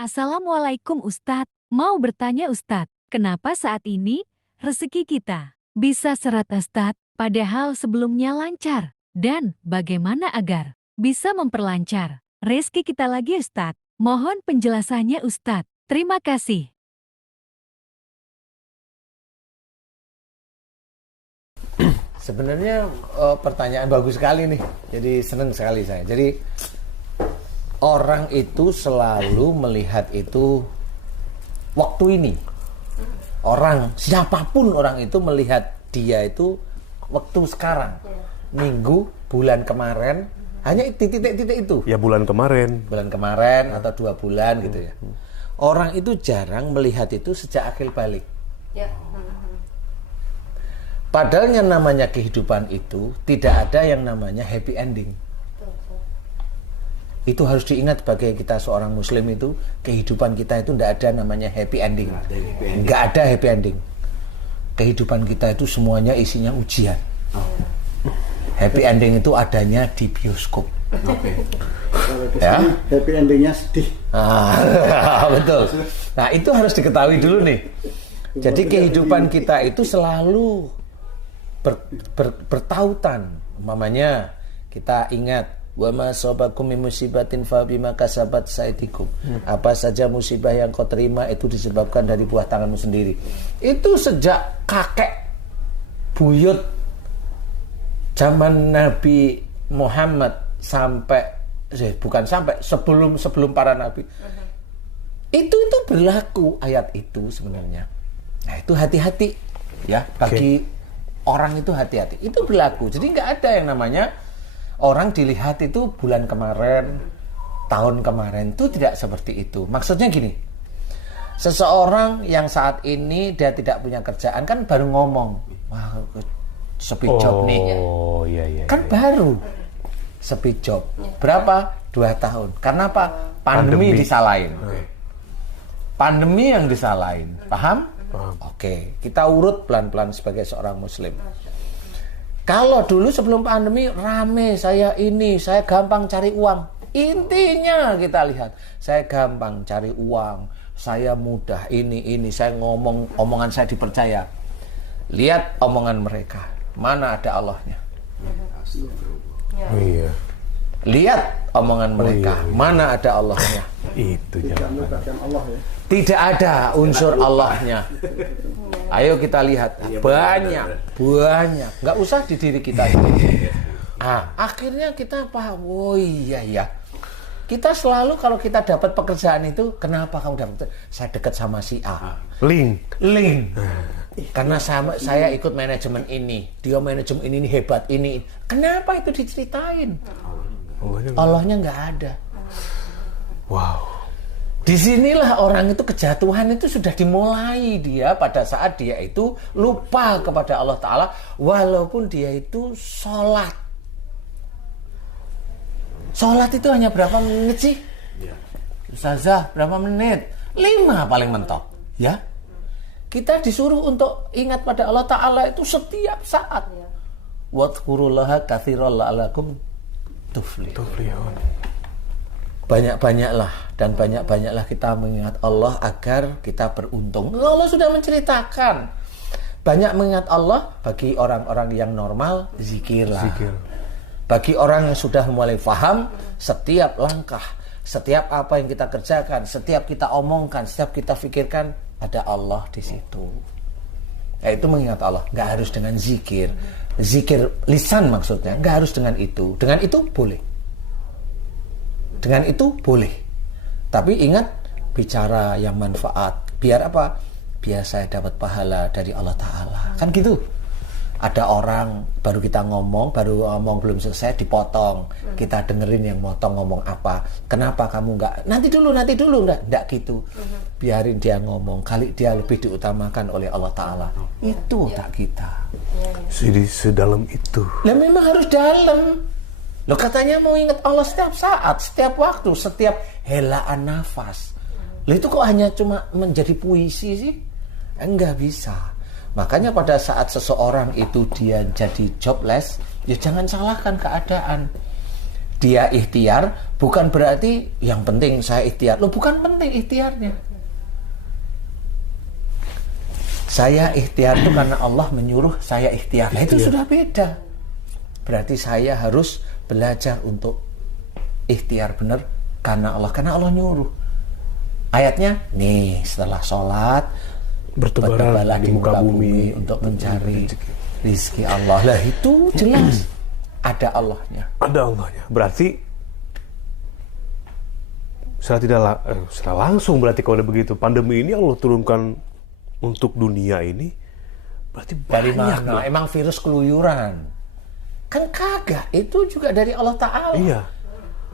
Assalamualaikum Ustadz. Mau bertanya Ustadz, kenapa saat ini rezeki kita bisa seret Ustadz, padahal sebelumnya lancar? Dan bagaimana agar bisa memperlancar rezeki kita lagi Ustadz? Mohon penjelasannya Ustadz. Terima kasih. Sebenarnya pertanyaan bagus sekali nih. Jadi senang sekali saya. Jadi orang itu selalu melihat itu waktu ini. Orang, siapapun orang itu melihat dia itu waktu sekarang. Minggu, bulan kemarin, hanya titik-titik itu. Ya bulan kemarin. Bulan kemarin atau 2 bulan gitu ya. Orang itu jarang melihat itu sejak akhir balik. Padahal yang namanya kehidupan itu tidak ada yang namanya happy ending. Itu harus diingat sebagai kita seorang muslim itu, kehidupan kita itu tidak ada namanya happy ending. Nggak ada happy ending. Kehidupan kita itu semuanya isinya ujian. Happy ending itu adanya di bioskop. Ya? Happy endingnya sedih. Betul. Nah itu harus diketahui dulu nih. Jadi kehidupan kita itu selalu bertautan. Umpamanya kita ingat wa ma asabakum min musibatin fa bima kasabat saytikum. Apa saja musibah yang kau terima itu disebabkan dari buah tanganmu sendiri. Itu sejak kakek buyut zaman Nabi Muhammad sampai sebelum para nabi. Itu berlaku ayat itu sebenarnya. Nah, itu hati-hati ya bagi orang itu hati-hati. Itu berlaku. Jadi nggak ada yang namanya orang dilihat itu bulan kemarin, tahun kemarin, itu tidak seperti itu. Maksudnya gini, seseorang yang saat ini dia tidak punya kerjaan kan baru ngomong, wah sepi job nih. Oh iya. Kan baru sepi job. Berapa? 2 tahun. Karena apa? Pandemi disalahin. Pandemi yang disalahin. Paham? Oke, kita urut pelan-pelan sebagai seorang muslim. Kalau dulu sebelum pandemi rame, saya gampang cari uang. Intinya kita lihat, saya gampang cari uang, saya mudah ini, saya omongan saya dipercaya. Lihat omongan mereka, mana ada Allahnya? Oh iya. Lihat omongan mereka, mana ada Allahnya? Itu jawaban. Tidak ada unsur Allahnya. Ayo kita lihat, banyak. Nggak usah di diri kita sendiri. Akhirnya kita paham, oh iya ya. Kita selalu kalau kita dapat pekerjaan itu, kenapa kamu dapat? Saya dekat sama si A. Link. Karena saya ikut manajemen ini, dia manajemen ini hebat ini. Kenapa itu diceritain? Allahnya nggak ada. Wow. Disinilah orang itu kejatuhan itu sudah dimulai dia pada saat dia itu lupa kepada Allah Ta'ala walaupun dia itu sholat. Sholat itu hanya berapa menit sih? Ustazah, berapa menit? 5 paling mentok. Ya. Kita disuruh untuk ingat pada Allah Ta'ala itu setiap saat. Wadhkurullaha katsiran la'allakum tuflihun. Banyak-banyaklah dan banyak-banyaklah kita mengingat Allah agar kita beruntung. Allah sudah menceritakan. Banyak mengingat Allah bagi orang-orang yang normal, zikirlah. Bagi orang yang sudah mulai paham, setiap langkah, setiap apa yang kita kerjakan, setiap kita omongkan, setiap kita pikirkan, ada Allah di situ. Itu mengingat Allah. Nggak harus dengan zikir. Zikir lisan maksudnya. Nggak harus dengan itu. Dengan itu boleh. Dengan itu boleh. Tapi ingat, bicara yang manfaat. Biar apa? Biar saya dapat pahala dari Allah Ta'ala. Kan gitu. Ada orang, baru kita ngomong belum selesai, dipotong. Kita dengerin yang motong ngomong apa. Kenapa kamu nggak? Nanti dulu. Nggak gitu. Biarin dia ngomong. Kali dia lebih diutamakan oleh Allah Ta'ala. Itu tak kita. Jadi sedalam itu. Nah memang harus dalam. Loh katanya mau ingat Allah setiap saat, setiap waktu, setiap helaan nafas. Loh itu kok hanya cuma menjadi puisi sih? Enggak bisa. Makanya pada saat seseorang itu dia jadi jobless, ya jangan salahkan keadaan. dia ikhtiar, bukan berarti yang penting saya ikhtiar. Loh, bukan penting ikhtiarnya. Saya ikhtiar itu karena Allah menyuruh saya ikhtiar. Nah, itu sudah beda. Berarti saya harus belajar untuk ikhtiar benar karena Allah nyuruh. Ayatnya nih, setelah sholat bertebaranlah di muka bumi untuk mencari rizki Allah. Lah itu jelas ada Allahnya. Ada Allahnya. Berarti secara langsung berarti kalau begitu pandemi ini Allah turunkan untuk dunia ini berarti dari banyak. Mana? Emang virus keluyuran? Kan kagak. Itu juga dari Allah Ta'ala. Iya.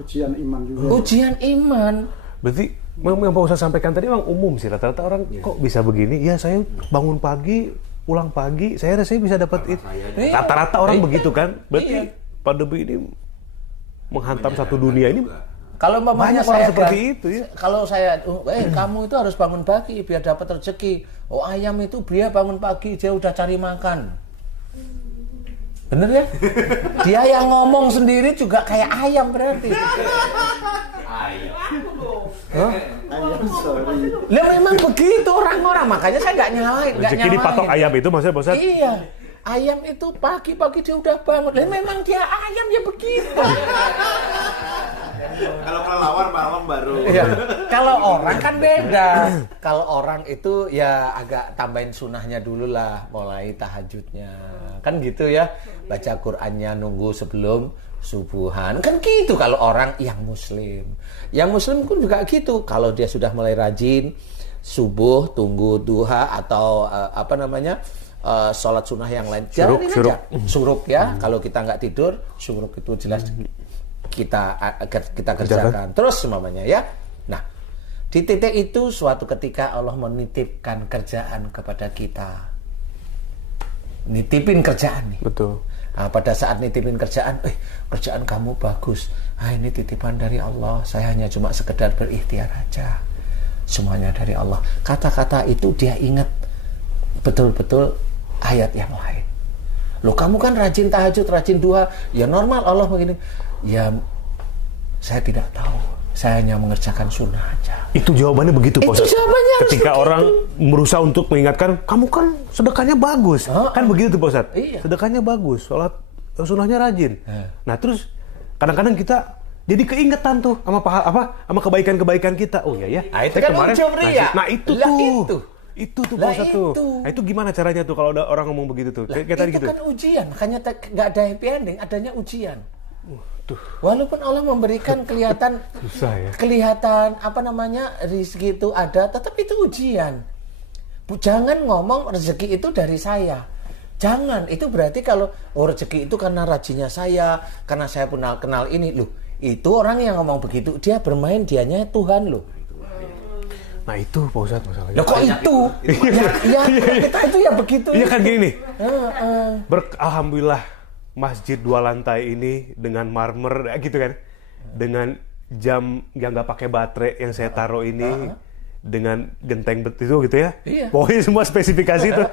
Ujian iman juga. Ujian iman. Berarti yang Pak Ustadz sampaikan tadi memang umum sih, rata-rata orang kok bisa begini, ya saya bangun pagi, pulang pagi, saya bisa dapat itu. Rata-rata orang begitu kan, berarti pandemi ini menghantam satu dunia ini. Kalau banyak orang seperti itu ya. Kalau saya, kamu itu harus bangun pagi biar dapat rezeki. Oh, ayam itu dia bangun pagi, dia udah cari makan. Bener ya? Dia yang ngomong sendiri juga kayak ayam berarti. Lah memang begitu orang-orang, makanya saya nggak nyalain. Rezeki dipatok ayam itu maksudnya Bosan? Iya, ayam itu pagi-pagi dia udah bangun. Lah memang dia ayam ya begitu. Kalau kelelawar malam baru. Iya. Kalau orang kan beda. Kalau orang itu ya agak tambahin sunahnya dulu lah, mulai tahajudnya. Kan gitu ya. Baca Qur'annya nunggu sebelum subuhan. Kan gitu kalau orang yang muslim. Yang muslim pun juga gitu. Kalau dia sudah mulai rajin subuh, tunggu duha atau sholat sunnah yang lain. Jalanin aja. Suruk ya. Kalau kita nggak tidur, suruk itu jelas kita kerjakan. Terus semuanya ya. Nah, di titik itu suatu ketika Allah menitipkan kerjaan kepada kita. Nitipin kerjaan nih. Betul. Nah, pada saat nitipin kerjaan, kerjaan kamu bagus. Ini titipan dari Allah. Saya hanya cuma sekedar berikhtiar aja. Semuanya dari Allah. Kata-kata itu dia ingat betul-betul ayat yang lain. Loh, kamu kan rajin tahajud, rajin duha. Ya normal Allah begini. Ya, saya tidak tahu. Saya hanya mengerjakan sunnah aja. Itu jawabannya begitu, Pak Ustadz. Jawabannya ketika orang berusaha untuk mengingatkan, kamu kan sedekahnya bagus. Kan begitu tuh, Pak Ustadz. Iya. Sedekahnya bagus, sholat sunnahnya rajin. Nah, terus kadang-kadang kita jadi keingetan tuh sama kebaikan-kebaikan kita. Oh iya ya. Nah, itu kan ujub riya. Nah, itu tuh Pak Ustadz tuh. Nah, itu gimana caranya tuh kalau ada orang ngomong begitu tuh? Kayak tadi gitu. Itu kan ujian, makanya nggak ada happy ending, adanya ujian. Walaupun Allah memberikan kelihatan susah ya. Kelihatan rezeki itu ada, tetap itu ujian. Jangan ngomong rezeki itu dari saya. Jangan, itu berarti kalau rezeki itu karena rajinnya saya, karena saya kenal ini loh. Itu orang yang ngomong begitu, dia bermain dianya Tuhan loh. Nah itu Pak Ustadz masalahnya. Loh kok itu? Ya, kita itu ya begitu. Iya kan gini nih. Alhamdulillah masjid 2 lantai ini dengan marmer gitu kan. Dengan jam yang nggak pakai baterai yang saya taruh ini. Dengan genteng itu gitu ya. Iya. Pokoknya semua spesifikasi itu.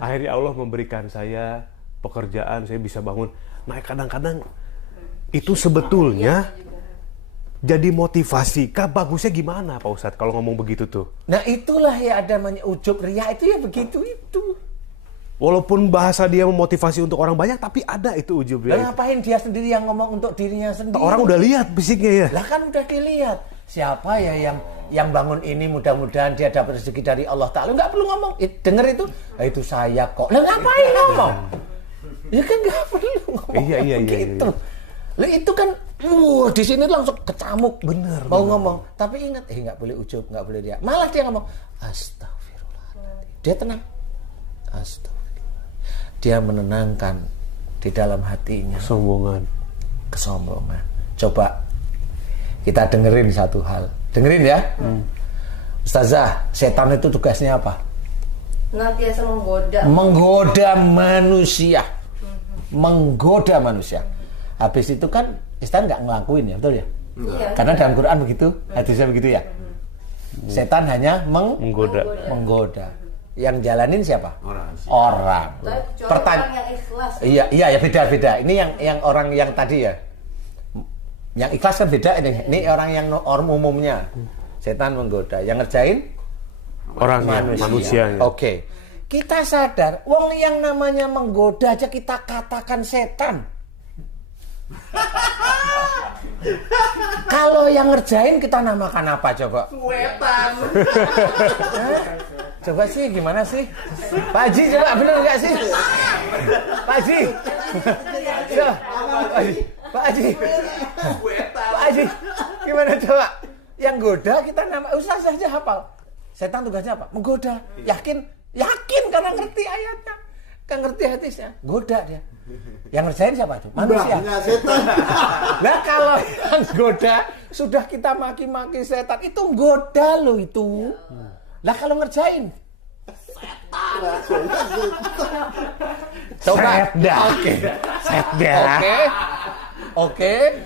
Akhirnya Allah memberikan saya pekerjaan, saya bisa bangun. Nah kadang-kadang itu sebetulnya jadi motivasi. Bagusnya gimana Pak Ustadz kalau ngomong begitu tuh? Nah itulah ya ada namanya ujub riya itu ya begitu itu. Walaupun bahasa dia memotivasi untuk orang banyak, tapi ada itu ujub riya. Ngapain dia sendiri yang ngomong untuk dirinya sendiri? Orang udah lihat fisiknya ya. Lah kan udah dilihat. Siapa ya yang bangun ini mudah-mudahan dia dapat rezeki dari Allah Ta'ala. Nggak perlu ngomong. Dengar itu. Itu saya kok. Lah ngapain ngomong? Ya kan nggak perlu ngomong. Iya. Gitu. Lah itu kan di sini langsung kecamuk. Bener. Mau ngomong. Tapi ingat, nggak boleh ujub, nggak boleh dia. Malah dia ngomong, astagfirullah. Dia tenang. Astagfirullah. Dia menenangkan di dalam hatinya. Kesombongan. Coba kita dengerin satu hal. Dengerin ya. Ustazah, setan itu tugasnya apa? Nantiasa menggoda. Menggoda manusia. Menggoda manusia. Habis itu kan setan nggak ngelakuin ya, betul ya? Iya. Karena dalam Quran begitu, hadisnya begitu ya. Setan hanya menggoda. Yang jalanin siapa? Orang. Orang yang ikhlas. Iya, beda-beda. Ini yang orang yang tadi ya. Yang ikhlas kan beda ini. Ini orang yang orang umumnya. Setan menggoda. Yang ngerjain Orangnya, manusianya. Oke. Kita sadar, wong yang namanya menggoda aja kita katakan setan. Kalau yang ngerjain kita namakan apa coba? Wetan. Coba sih gimana sih? Pak Haji coba bener nggak sih? Pak Haji. Coba. Pak Haji. Pak Haji. Gimana coba? Yang goda kita nama Ustaz saja hafal. Setan tugasnya apa? Menggoda. Yakin karena ngerti ayatnya. Kan ngerti hadisnya. Goda dia. Yang ngerjain siapa tuh? Manusia. Setan. Nah kalau yang goda sudah kita maki-maki setan itu goda loh itu. Lah kalau ngerjain coba. Oke.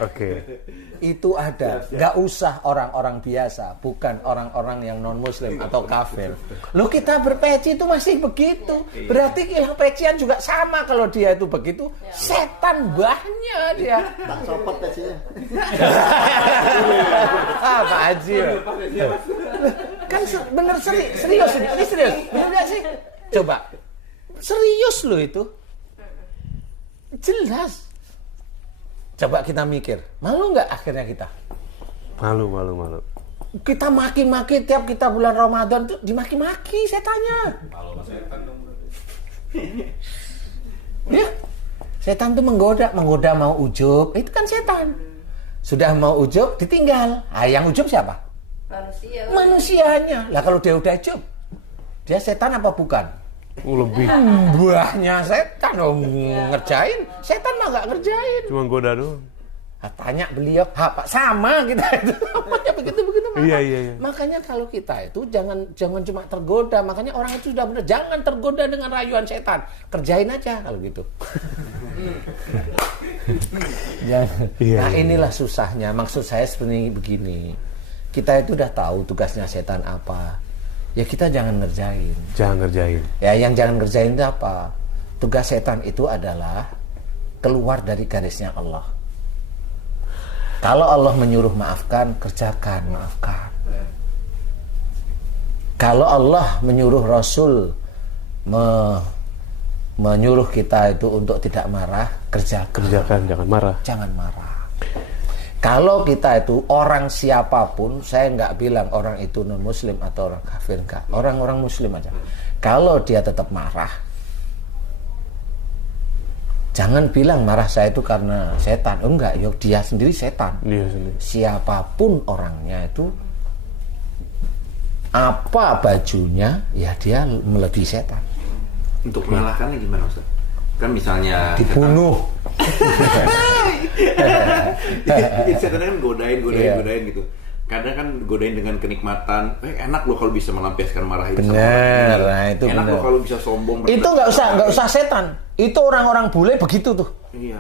Itu ada. Nggak usah orang-orang biasa, bukan orang-orang yang non muslim atau kafir. Lo kita berpeci itu masih begitu. Berarti yang pecian juga sama kalau dia itu begitu. Setan bahnya dia. Tak copot pecinya. Pak Haji. Kan bener serius ini. Ini serius. Bener nggak sih? Coba. Serius lo itu. Jelas. Coba kita mikir, malu nggak akhirnya kita? Malu. Kita maki-maki tiap kita bulan Ramadan tuh dimaki-maki setannya. Ya, setan tuh menggoda mau ujub, itu kan setan. Sudah mau ujub, ditinggal. Yang ujub siapa? Manusia. Manusianya. Lah kalau dia udah ujub, dia setan apa bukan? Lebih. Buahnya setan ngerjain. Setan mah nggak ngerjain. Cuma goda doang. Tanya beliau, Pak sama kita itu. begitu. Iya. Makanya kalau kita itu jangan cuma tergoda. Makanya orang itu sudah benar, jangan tergoda dengan rayuan setan. Kerjain aja kalau gitu. Nah inilah susahnya. Maksud saya seperti begini. Kita itu udah tahu tugasnya setan apa. Ya kita jangan ngerjain. Ya yang jangan ngerjain itu apa? Tugas setan itu adalah keluar dari garisnya Allah. Kalau Allah menyuruh maafkan, kerjakan, maafkan. Kalau Allah menyuruh Rasul menyuruh kita itu untuk tidak marah, kerjakan, jangan marah. Jangan marah. Kalau kita itu orang siapapun, saya nggak bilang orang itu non muslim atau orang kafir, enggak. Orang-orang muslim aja. Kalau dia tetap marah, jangan bilang marah saya itu karena setan. Enggak, dia sendiri setan. Dia sendiri. Siapapun orangnya itu, apa bajunya, ya dia melebihi setan. Untuk mengalahkannya gimana Ustaz? Kan misalnya dibunuh. Setan kan godain gitu. Kadang kan godain dengan kenikmatan. Enak loh kalau bisa melampiaskan marah itu. Bener, nah itu enak bener. loh kalau bisa sombong. Itu nggak usah setan. Itu orang-orang bule begitu tuh. Iya.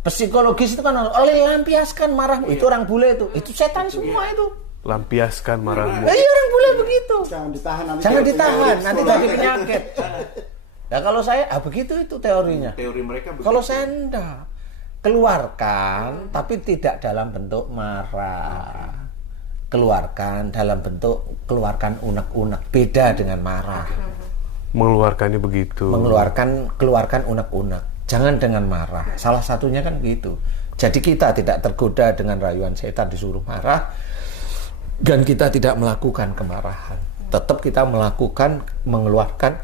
Psikologis itu kan lampiaskan marahmu. Itu orang bule itu. Itu setan semua itu. Lampiaskan marahmu. Iya orang bule begitu. Jangan ditahan nanti jadi penyakit. Nah kalau saya, begitu itu teorinya. Teori mereka begitu. Kalau saya enggak, keluarkan, tapi tidak dalam bentuk marah. Keluarkan unek-unek, beda dengan marah. Mengeluarkannya begitu. Keluarkan unek-unek, jangan dengan marah. Salah satunya kan gitu. Jadi kita tidak tergoda dengan rayuan setan disuruh marah, dan kita tidak melakukan kemarahan. Tetap kita mengeluarkan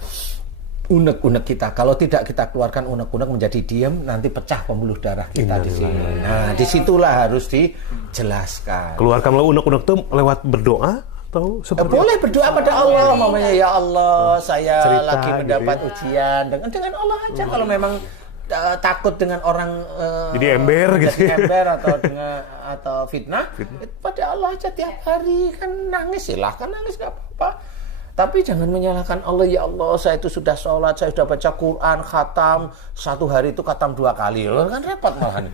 unek-unek kita. Kalau tidak kita keluarkan unek-unek menjadi diam, nanti pecah pembuluh darah kita di sini. Nah, disitulah harus dijelaskan. Keluarkanlah unek-unek itu lewat berdoa atau seperti boleh berdoa pada Allah, mamanya ya Allah, saya cerita, lagi mendapat gitu ya. ujian dengan Allah aja. Kalau memang takut dengan orang jadi ember gitu. Jadi ember atau fitnah, pada Allah aja tiap hari kan nangis, silahkan nangis nggak apa-apa. Tapi jangan menyalahkan Allah, ya Allah saya itu sudah sholat, saya sudah baca Quran, khatam, satu hari itu khatam 2 kali. Kan repot malahan.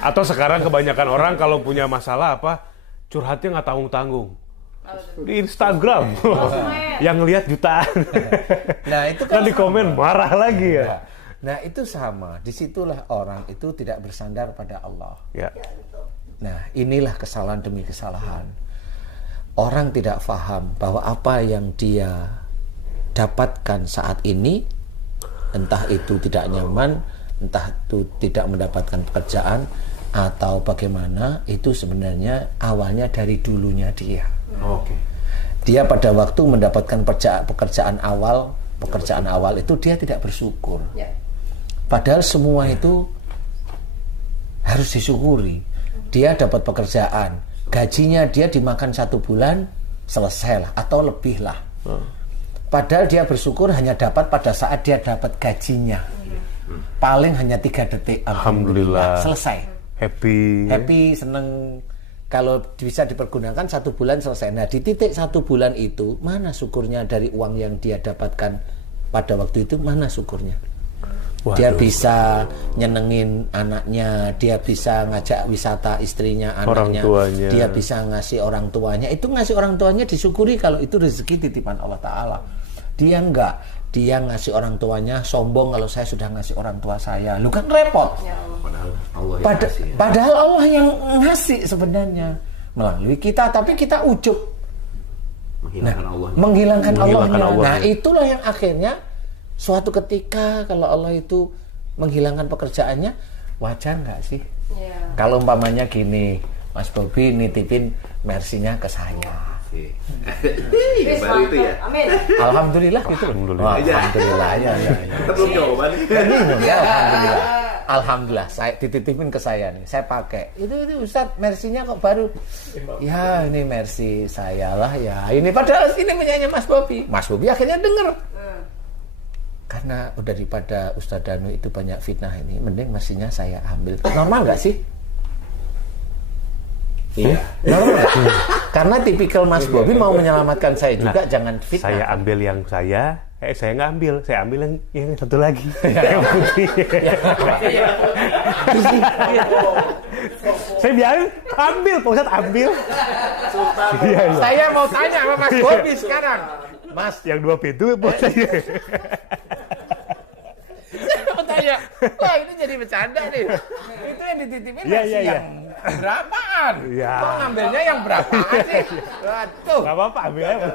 Atau sekarang kebanyakan orang kalau punya masalah curhatnya nggak tanggung-tanggung. Di Instagram. Yang ngelihat jutaan. Nah itu kan di komen marah lagi ya. Nah itu sama, disitulah orang itu tidak bersandar pada Allah. Ya. Nah, inilah kesalahan demi kesalahan. Orang tidak paham bahwa apa yang dia dapatkan saat ini, entah itu tidak nyaman, entah itu tidak mendapatkan pekerjaan, atau bagaimana, itu sebenarnya awalnya dari dulunya dia. Oke. Dia pada waktu mendapatkan pekerjaan awal itu dia tidak bersyukur. Ya. Padahal semua itu harus disyukuri. Dia dapat pekerjaan, gajinya dia dimakan 1 bulan, selesai lah, atau lebih lah. Padahal dia bersyukur hanya dapat pada saat dia dapat gajinya. Paling hanya 3 detik. Alhamdulillah. Selesai. Happy, seneng. Kalau bisa dipergunakan 1 bulan selesai. Nah, di titik 1 bulan itu, mana syukurnya dari uang yang dia dapatkan pada waktu itu, mana syukurnya? Waduh. Dia bisa nyenengin anaknya, dia bisa ngajak wisata istrinya, anaknya, orang tuanya. dia bisa ngasih orang tuanya. Itu ngasih orang tuanya disyukuri kalau itu rezeki titipan Allah Ta'ala. Dia enggak, dia ngasih orang tuanya sombong kalau saya sudah ngasih orang tua saya. Lu kan repot. Padahal Allah yang ngasih ya. Padahal Allah yang ngasih sebenarnya melalui kita, tapi kita ujub. Menghilangkan Allah. Menghilangkan Allahnya. Allahnya. Nah, itulah yang akhirnya suatu ketika kalau Allah itu menghilangkan pekerjaannya, wajar nggak sih? Ya. Kalau umpamanya gini, Mas Bobi nitipin Mercy-nya ke saya. Baru itu ya. Amin. Alhamdulillah gitu. Alhamdulillah. Wah, Alhamdulillah. Ya. Kita belum jawaban. Ya, Alhamdulillah. Alhamdulillah, saya dititipin ke saya nih, saya pakai. Itu Ustaz, Mercy-nya kok baru? Ya, ini Mercy saya lah ya. Ini padahal ini punyanya Mas Bobi. Mas Bobi akhirnya denger. Karena udah daripada Ustaz Danu itu banyak fitnah ini, mending Mercy-nya saya ambil. Normal nggak sih? Iya. Normal nggak? Karena tipikal Mas Bobi mau menyelamatkan saya juga, jangan fitnah. Saya ambil yang saya nggak ambil, saya ambil yang satu lagi. Yang putih. Saya biarin, ambil, Pak Ustadz, ambil. Iya. Saya mau tanya sama Mas Bobi sekarang. Mas, Yang 2 pintu, Pak Ustadz. saya mau tanya. Wah, ini jadi bercanda nih. Itu yang dititipin Iya, Mercy iya, iya. yang berapaan? Iya. Kok ngambilnya yang berapaan sih? Waduh. Nggak apa-apa, ambil aja.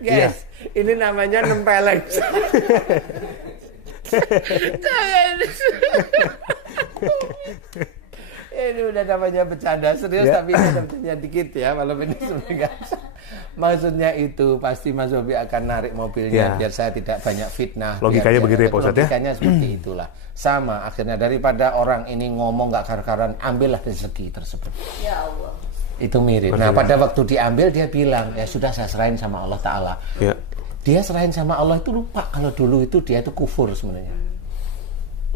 Guys, ini namanya nempeleng. Ini udah namanya bercanda serius, tapi ini tentunya dikit ya malam ini sebenarnya. Maksudnya itu pasti Mas Bobi akan narik mobilnya biar saya tidak banyak fitnah. Logikanya begitu ya Pak Ustadz ya? Logikanya seperti itulah. Sama akhirnya daripada orang ini ngomong nggak karu-karuan, ambillah rezeki tersebut. Ya Allah. Itu mirip. Nah, pada waktu diambil dia bilang, ya sudah saya serahin sama Allah Ta'ala. Ya. Dia serahin sama Allah itu lupa kalau dulu itu dia itu kufur sebenarnya.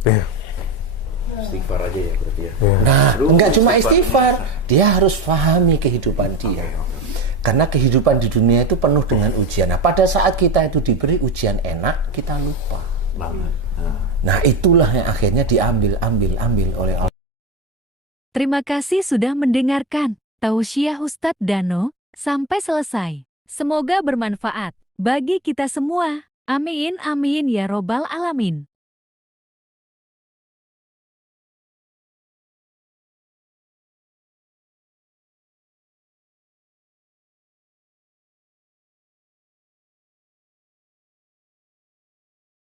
Ya. Istighfar aja ya berarti ya. Nah, enggak cuma istighfar, dia harus pahami kehidupan dia. Karena kehidupan di dunia itu penuh dengan ujian. Nah, pada saat kita itu diberi ujian enak, kita lupa. Banget. Nah, itulah yang akhirnya diambil oleh Allah. Terima kasih sudah mendengarkan Tausiah Ustadz Dano sampai selesai. Semoga bermanfaat bagi kita semua. Amin, amin ya robbal alamin.